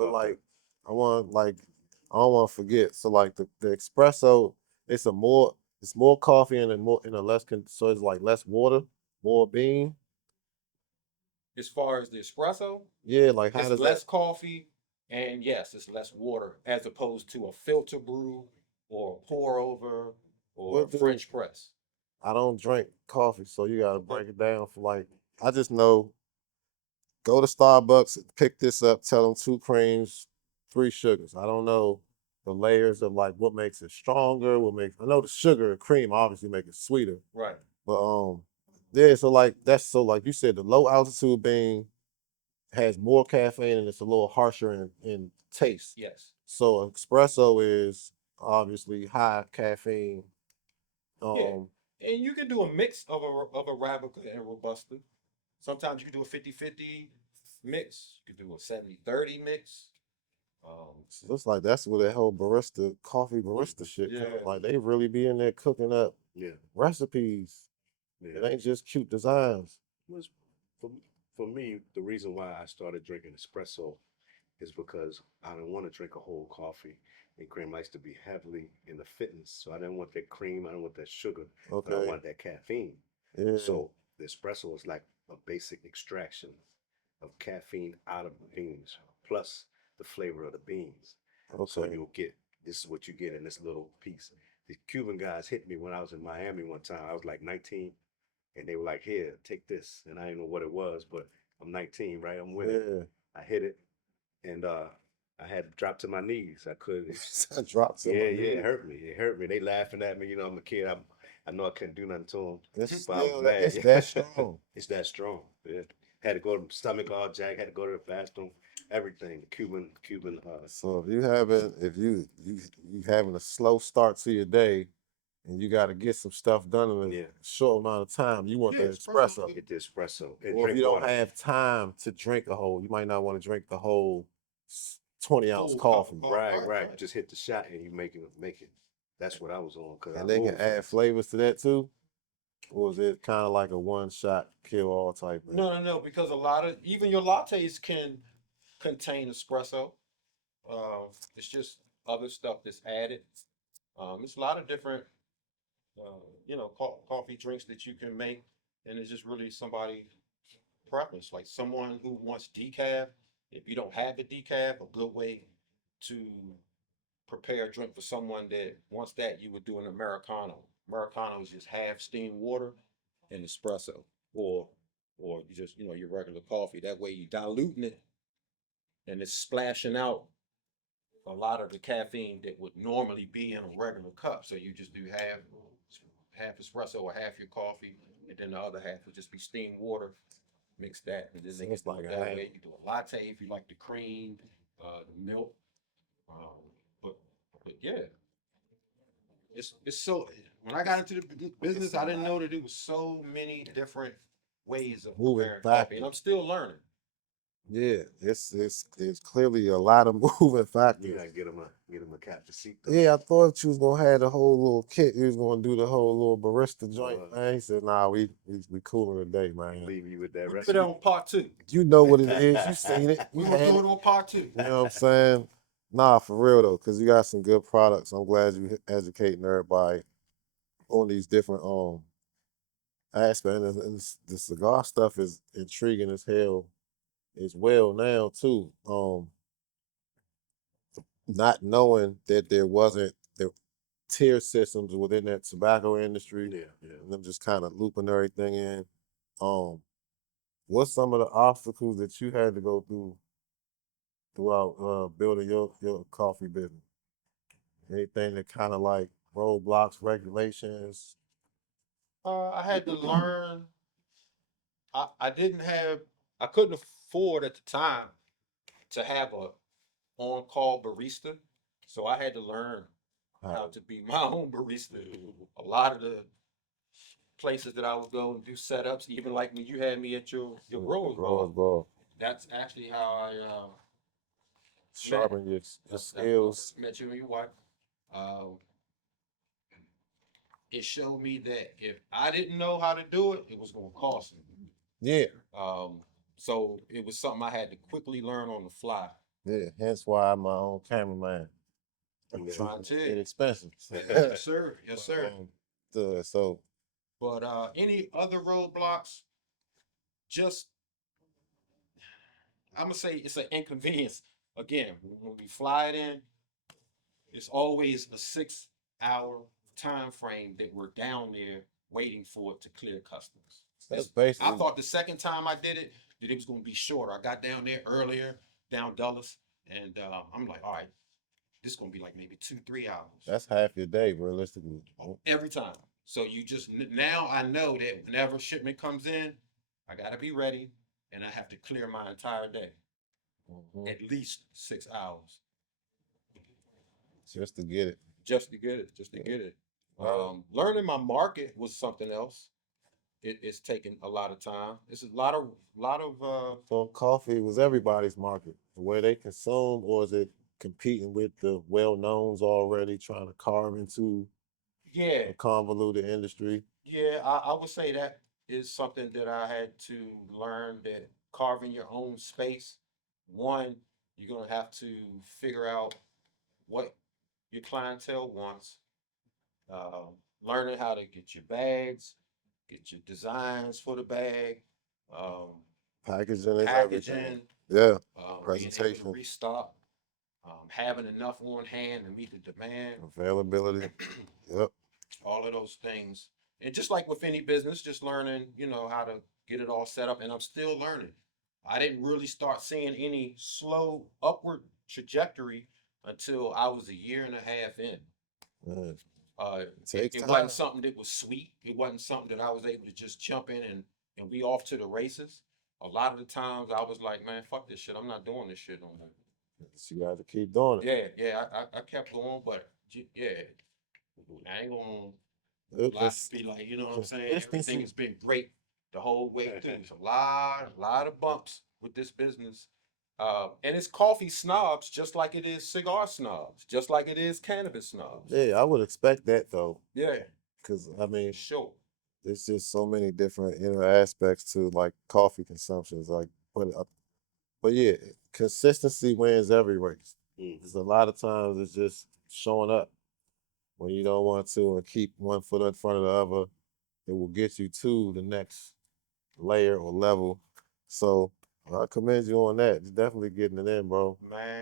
but I don't want to forget. So like the espresso, it's more coffee and a less so it's like less water, more bean. As far as the espresso, Yeah, like how it's does that? less coffee, and yes, it's less water as opposed to a filter brew or a pour over or a What do French press. I don't drink coffee, so you gotta Okay. break it down for like I just know go to Starbucks, pick this up, tell them 2 creams, 3 sugars. I don't know the layers of like what makes it stronger, what makes I know the sugar and cream obviously make it sweeter. Right. But yeah, so like that's so like you said, the low altitude bean has more caffeine and it's a little harsher in taste. Yes. So espresso is obviously high caffeine. Yeah. Um, And you can do a mix of a Arabica and Robusta. Sometimes you can do a 50-50 mix. You can do a 70-30 mix. Um, so it's like that's where that whole barista coffee barista shit comes. yeah. Like they really be in there cooking up Yeah, recipes. It yeah. ain't just cute designs. Was for for me the reason why I started drinking espresso is because I didn't want to drink a whole coffee. And cream likes to be heavily in the fitness, so I didn't want that cream. I didn't want that sugar, but I Okay. wanted that caffeine. Yeah. So the espresso is like a basic extraction of caffeine out of the beans, plus the flavor of the beans. So Okay. you'll get this is what you get in this little piece. The Cuban guys hit me when I was in Miami one time. I was like 19, and they were like, "Here, take this," and I didn't know what it was, but I'm 19, right? I'm with it. Yeah. I hit it, and I had to drop to my knees. I couldn't. I dropped to Yeah, my yeah, it knees. hurt me. It hurt me. They laughing at me. You know, I'm a kid. I know I couldn't do nothing to them, It's but I was still mad. it's that strong. It's that strong. Yeah. Had to go to stomach all jack. Had to go to the bathroom. Everything. Cuban. So if you having a slow start to your day and you got to get some stuff done in a Yeah. short amount of time, you want Yeah, the espresso. espresso. Get the espresso and Or if drink you don't water. have time to drink a whole, you might not want to drink the whole 20-ounce Whole cup of coffee. coffee. Right, Right, right. right. Just hit the shot and you make it. That's what I was on because I And they can moved add fast. flavors to that too. Or is it kind of like a one shot kill all type thing? No, no, no, because a lot of even your lattes can contain espresso. It's just other stuff that's added. It's a lot of different, coffee drinks that you can make, and it's just really somebody preference. Like someone who wants decaf, if you don't have the decaf, a good way to prepare a drink for someone that wants that, you would do an Americano. Americano is just half steamed water and espresso, or or you just your regular coffee. That way you diluting it and it's splashing out a lot of the caffeine that would normally be in a regular cup. So you just do half espresso or half your coffee, and then the other half would just be steamed water. Mix that, and then So they can it's do like it a that half. way. You do a latte if you like the cream, the milk. Um, but but yeah, it's so. When I got into the business, I didn't know that there was so many different ways of Moving preparing coffee, and factors. I'm still learning. Yeah, it's clearly a lot of moving You factors. gotta get him a cafecito. Yeah, I thought you was gonna have the whole little kit. You was gonna do the whole little barista joint, Uh, man. He said, "Nah, we cooling today, man. leave you with that We do that recipe. on part two. You know what it is. You seen it. You We will had do it. it on part two. You know what I'm saying? Nah, for real though, cause you got some good products. I'm glad you educating everybody on these different aspects. And the cigar stuff is intriguing as hell as well now too. Not knowing that there wasn't the tier systems within that tobacco industry, Yeah, yeah. and them just kind of looping everything in. Um, what's some of the obstacles that you had to go through throughout building your coffee business? Anything that kind of like roadblocks, regulations? I had to learn. I didn't have. I couldn't afford at the time to have a on-call barista, so I had to learn how How to be my own barista. A lot of the places that I would go and do setups, even like when you had me at your the growers growers ball, ball that's actually how I met sharpen your that's how skills. I met you and your wife. Um, it showed me that if I didn't know how to do it, it was going to cost me. Yeah, Um, so it was something I had to quickly learn on the fly. Yeah, hence why I'm my own cameraman. Yeah. Trying to. It's expensive. Yes, sir. Yes, sir. So But any other roadblocks? Just I'm gonna say it's an inconvenience. Again, when we fly it in, it's always a 6 hour time frame that we're down there waiting for it to clear customs. that's I basically thought the second time I did it that it was gonna be shorter. I got down there earlier, down Dulles, and I'm like, all right, this is gonna be like maybe 2-3 hours. that's half your day realistically. Every time. So you just now I know that whenever shipment comes in, I gotta be ready, and I have to clear my entire day, Mhm. at least 6 hours, Just to get it. just to get it, just to get it. Learning my market was something else. It's taken a lot of time. It's a lot of So coffee was everybody's market, the way they consume, or is it competing with the well knowns already, trying to carve into yeah, a convoluted industry? yeah. I would say that is something that I had to learn, that carving your own space. One, you're gonna have to figure out what your clientele wants. Learning how to get your bags, get your designs for the bag, um, Packaging is everything. packaging, Yeah, being able to presentation, restock, having enough on hand to meet the demand. availability. Yep. All of those things. And just like with any business, just learning, how to get it all set up. And I'm still learning. I didn't really start seeing any slow upward trajectory until I was a year and a half in. Mm. It, Takes it time. wasn't something that was sweet. It wasn't something that I was able to just jump in and we off to the races. A lot of the times I was like, man, fuck this shit. I'm not doing this shit no more. So you got to keep doing it. Yeah. I kept going, but yeah, I ain't gonna It- life it's- be like, you know what I'm saying? consistency. Everything has been great the whole way through. There's a lot of bumps with this business. And it's coffee snobs just like it is cigar snobs, just like it is cannabis snobs. Yeah, I would expect that though, Yeah, because I mean, sure. there's just so many different inner aspects to like coffee consumptions. But yeah, consistency wins every race. Because a lot of times it's just showing up when you don't want to and keep one foot in front of the other. It will get you to the next layer or level. So I commend you on that. You're definitely getting it in, bro. Man.